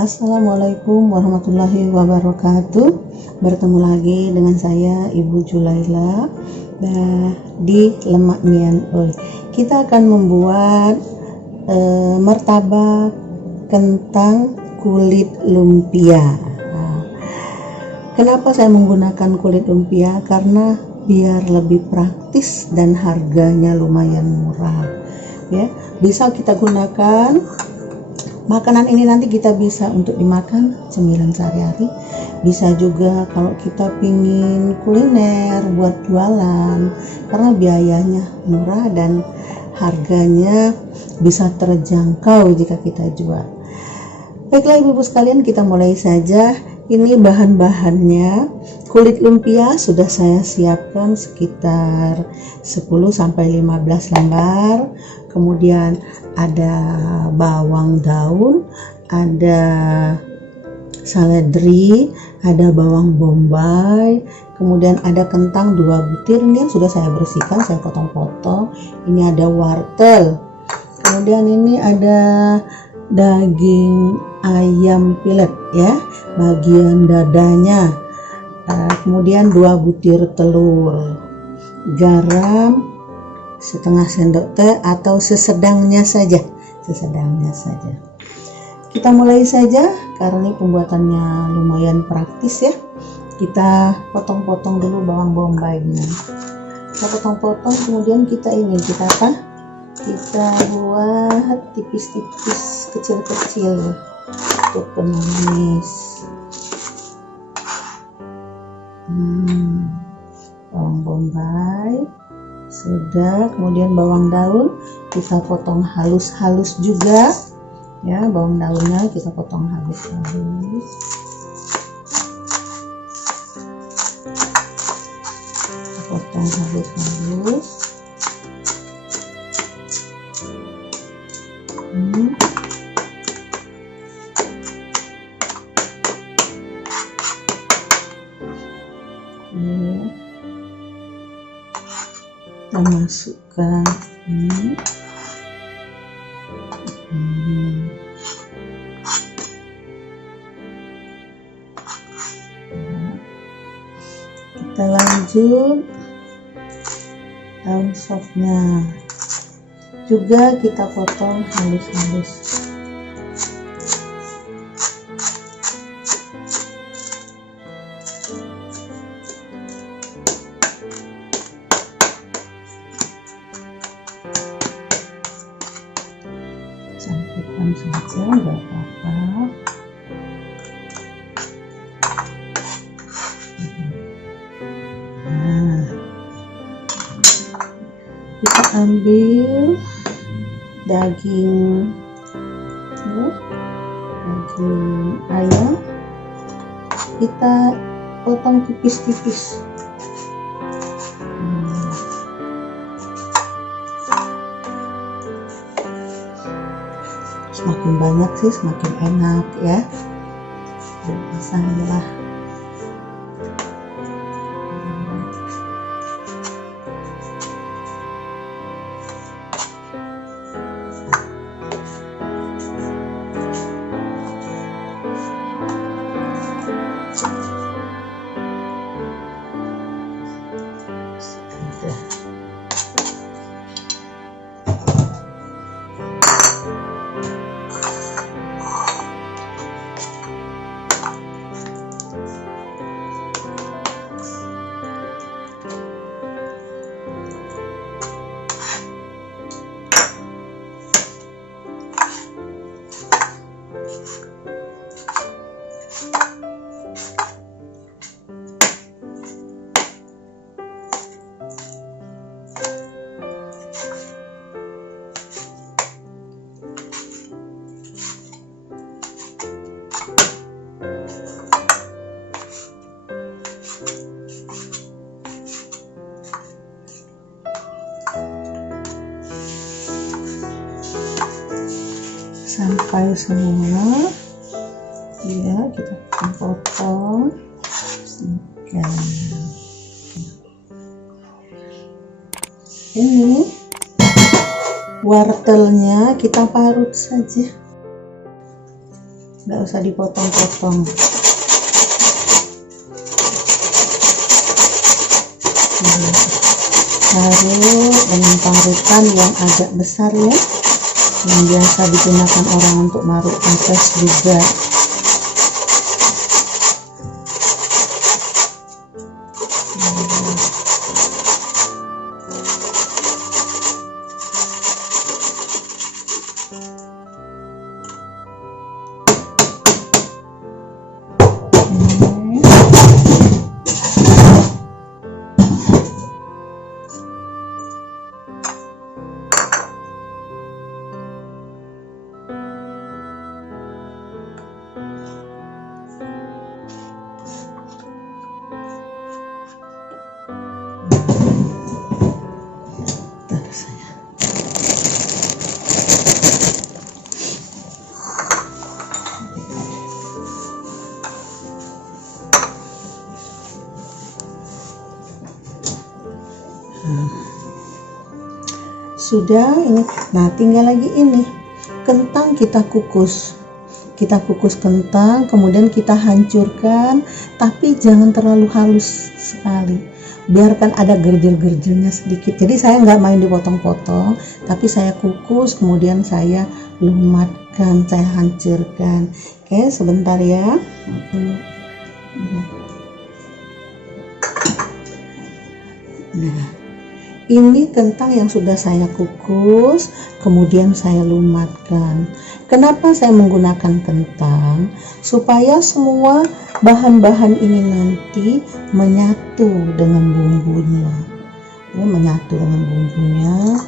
Assalamualaikum warahmatullahi wabarakatuh. Bertemu lagi dengan saya Ibu Julaila di Lemak Nian Oi. Kita akan membuat martabak kentang kulit lumpia. Kenapa saya menggunakan kulit lumpia? Karena biar lebih praktis dan harganya lumayan murah. Ya, bisa kita gunakan. Makanan ini nanti kita bisa untuk dimakan cemilan sehari-hari. Bisa juga kalau kita pingin kuliner buat jualan, karena biayanya murah dan harganya bisa terjangkau jika kita jual. Baiklah ibu-ibu sekalian, kita mulai saja. Ini bahan-bahannya. Kulit lumpia sudah saya siapkan sekitar 10-15 lembar. Kemudian ada bawang daun, ada seledri, ada bawang bombay, kemudian ada kentang 2 butir. Ini yang sudah saya bersihkan, saya potong-potong. Ini ada wortel. Kemudian ini ada daging ayam pilet ya, bagian dadanya. Kemudian 2 butir telur, garam setengah sendok teh atau sesedangnya saja. Kita mulai saja karena ini pembuatannya lumayan praktis ya. Kita potong-potong dulu bawang bombaynya. Kita potong-potong, kemudian kita buat tipis-tipis, kecil-kecil untuk penumis. Bawang bombay sudah, kemudian bawang daun kita potong halus-halus juga ya. Bawang daunnya kita potong halus-halus. Kita masukkan ini. Kita lanjut daun sopnya juga kita potong halus-halus. Campurkan saja, nggak apa-apa. Nah, kita ambil daging ayam, kita potong tipis-tipis. Semakin banyak sih semakin enak ya. Bismillah. Sampai semua ya, kita potong. Ini wortelnya kita parut saja. nggak usah dipotong-potong. Taruh dengan parutan yang agak besar ya, yang biasa digunakan orang untuk marut atas juga. Sudah ini. Nah, tinggal lagi ini. Kentang kita kukus. Kita kukus kentang, kemudian kita hancurkan, tapi jangan terlalu halus sekali. Biarkan ada gerjel-gerjelnya sedikit. Jadi saya nggak main dipotong-potong, tapi saya kukus, kemudian saya lumatkan, saya hancurkan. Oke, sebentar ya. Nah, ini kentang yang sudah saya kukus, kemudian saya lumatkan. Kenapa saya menggunakan kentang? Supaya semua bahan-bahan ini nanti menyatu dengan bumbunya. Ya, menyatu dengan bumbunya.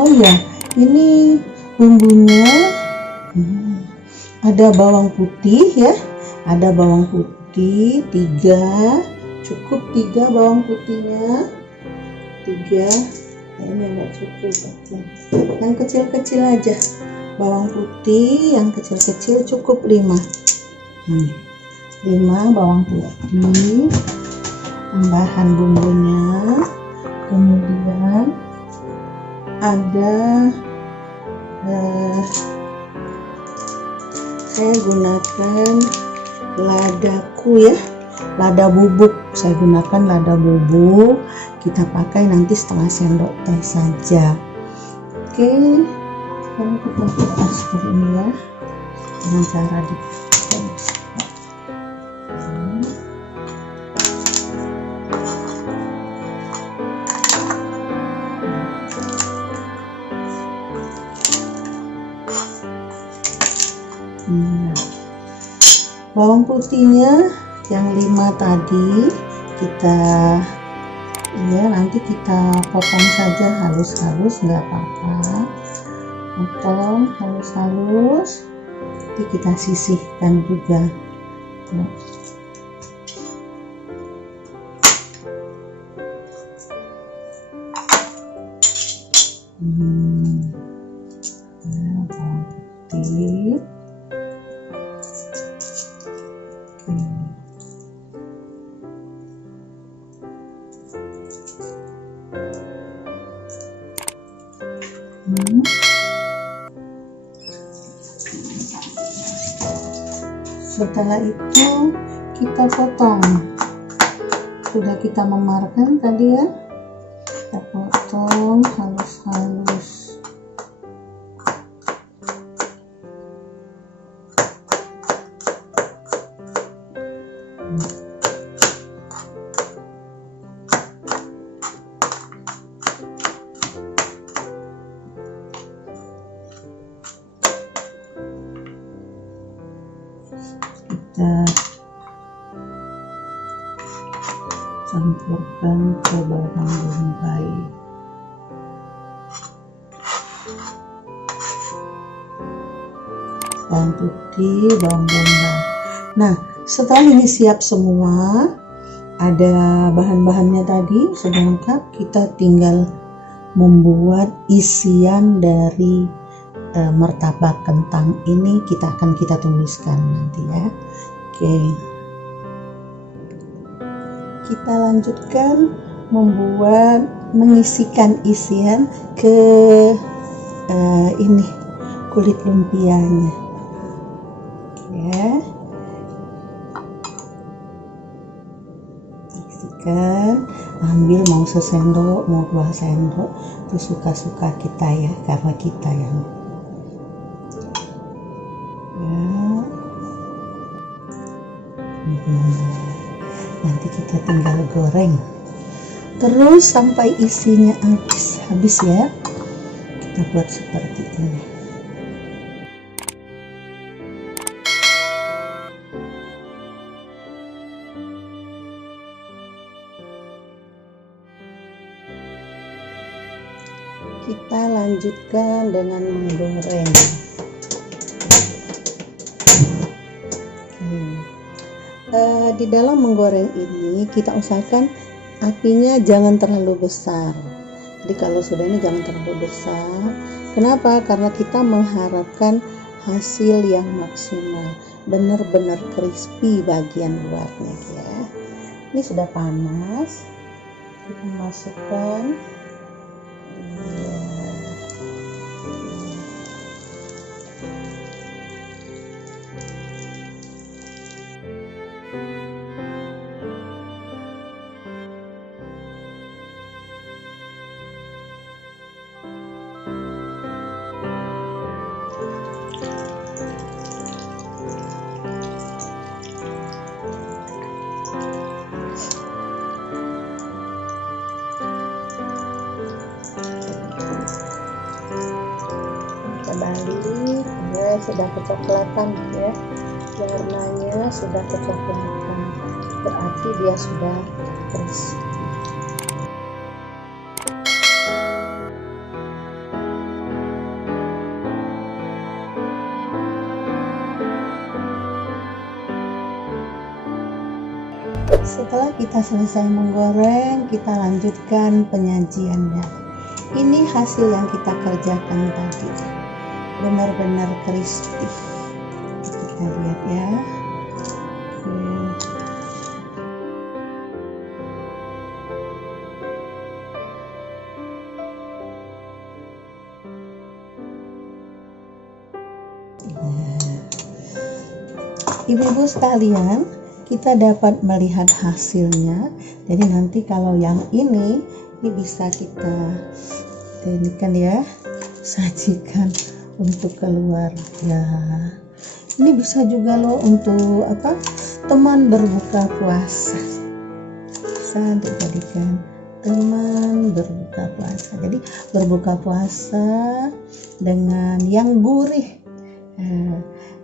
Oh ya, ini bumbunya ada bawang putih ya. Ada bawang putih 3, cukup 3 bawang putihnya. 3, kayaknya nggak cukup, yang kecil-kecil aja. Bawang putih yang kecil-kecil cukup 5. 5 bawang putih, tambahan bumbunya. Kemudian ada saya gunakan ladaku ya, lada bubuk. Saya gunakan lada bubuk. Kita pakai nanti setengah sendok teh saja. Oke, sekarang kita kupas ini ya, dengan cara di bawang putihnya yang 5 tadi kita ya, nanti kita potong saja halus-halus, nggak apa-apa. Potong halus-halus, nanti kita sisihkan juga. Ya, bawang putih. Setelah itu kita potong. Sudah kita memarkan tadi ya, kita potong halus-halus. Kita campurkan ke bawang bombay. Bawang putih, bawang bombay. Nah, setelah ini siap semua, ada bahan-bahannya tadi sudah lengkap, kita tinggal membuat isian dari martabak kentang ini. Kita tumiskan nanti ya. Oke, kita lanjutkan mengisikan isian ke ini kulit lumpianya. Oke. kan, ambil mau sesendok mau 2 sendok, itu suka-suka kita ya, karena kita yang nanti kita tinggal goreng terus sampai isinya habis ya. Kita buat seperti ini. Kita lanjutkan dengan menggoreng. Di dalam menggoreng ini kita usahakan apinya jangan terlalu besar. Jadi kalau sudah ini jangan terlalu besar. Kenapa? Karena kita mengharapkan hasil yang maksimal, benar-benar crispy bagian luarnya ya. Ini sudah panas, kita masukkan. Balik ya, sudah kecoklatan ya, warnanya sudah kecoklatan, berarti dia sudah crispy. Setelah kita selesai menggoreng, kita lanjutkan penyajiannya. Ini hasil yang kita kerjakan tadi, benar-benar crispy. Kita lihat ya. Ibu-ibu sekalian, kita dapat melihat hasilnya. Jadi nanti kalau yang ini bisa kita jadikan ya, sajikan untuk keluarga. Ini bisa juga loh untuk teman berbuka puasa, bisa dijadikan teman berbuka puasa. Jadi berbuka puasa dengan yang gurih,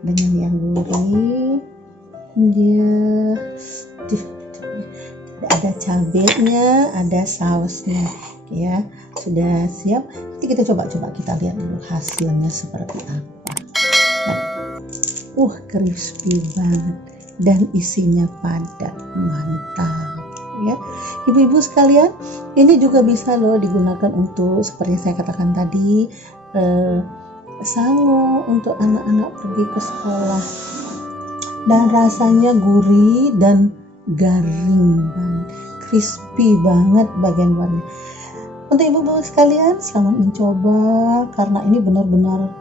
dengan yang gurih, dia ada cabenya, ada sausnya ya, sudah siap. Nanti kita coba kita lihat dulu hasilnya seperti apa. Crispy banget dan isinya padat, mantap ya. Ibu-ibu sekalian, ini juga bisa loh digunakan untuk seperti saya katakan tadi, sangu untuk anak-anak pergi ke sekolah, dan rasanya gurih dan garing banget, crispy banget bagian luarnya. Untuk ibu-ibu sekalian, selamat mencoba, karena ini benar-benar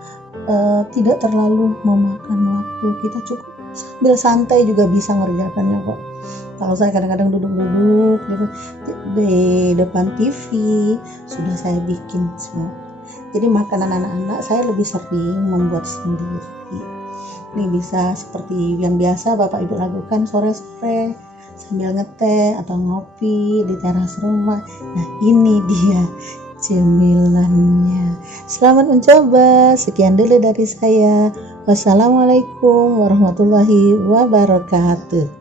tidak terlalu memakan waktu. Kita cukup sambil santai juga bisa ngerjakannya kok. Kalau saya kadang-kadang duduk-duduk di depan TV, sudah saya bikin semua. Jadi makanan anak-anak saya lebih sering membuat sendiri. Ini bisa seperti yang biasa Bapak Ibu lakukan sore-sore sambil ngeteh atau ngopi di teras rumah. Nah, ini dia cemilannya. Selamat mencoba. Sekian dulu dari saya. Wassalamualaikum warahmatullahi wabarakatuh.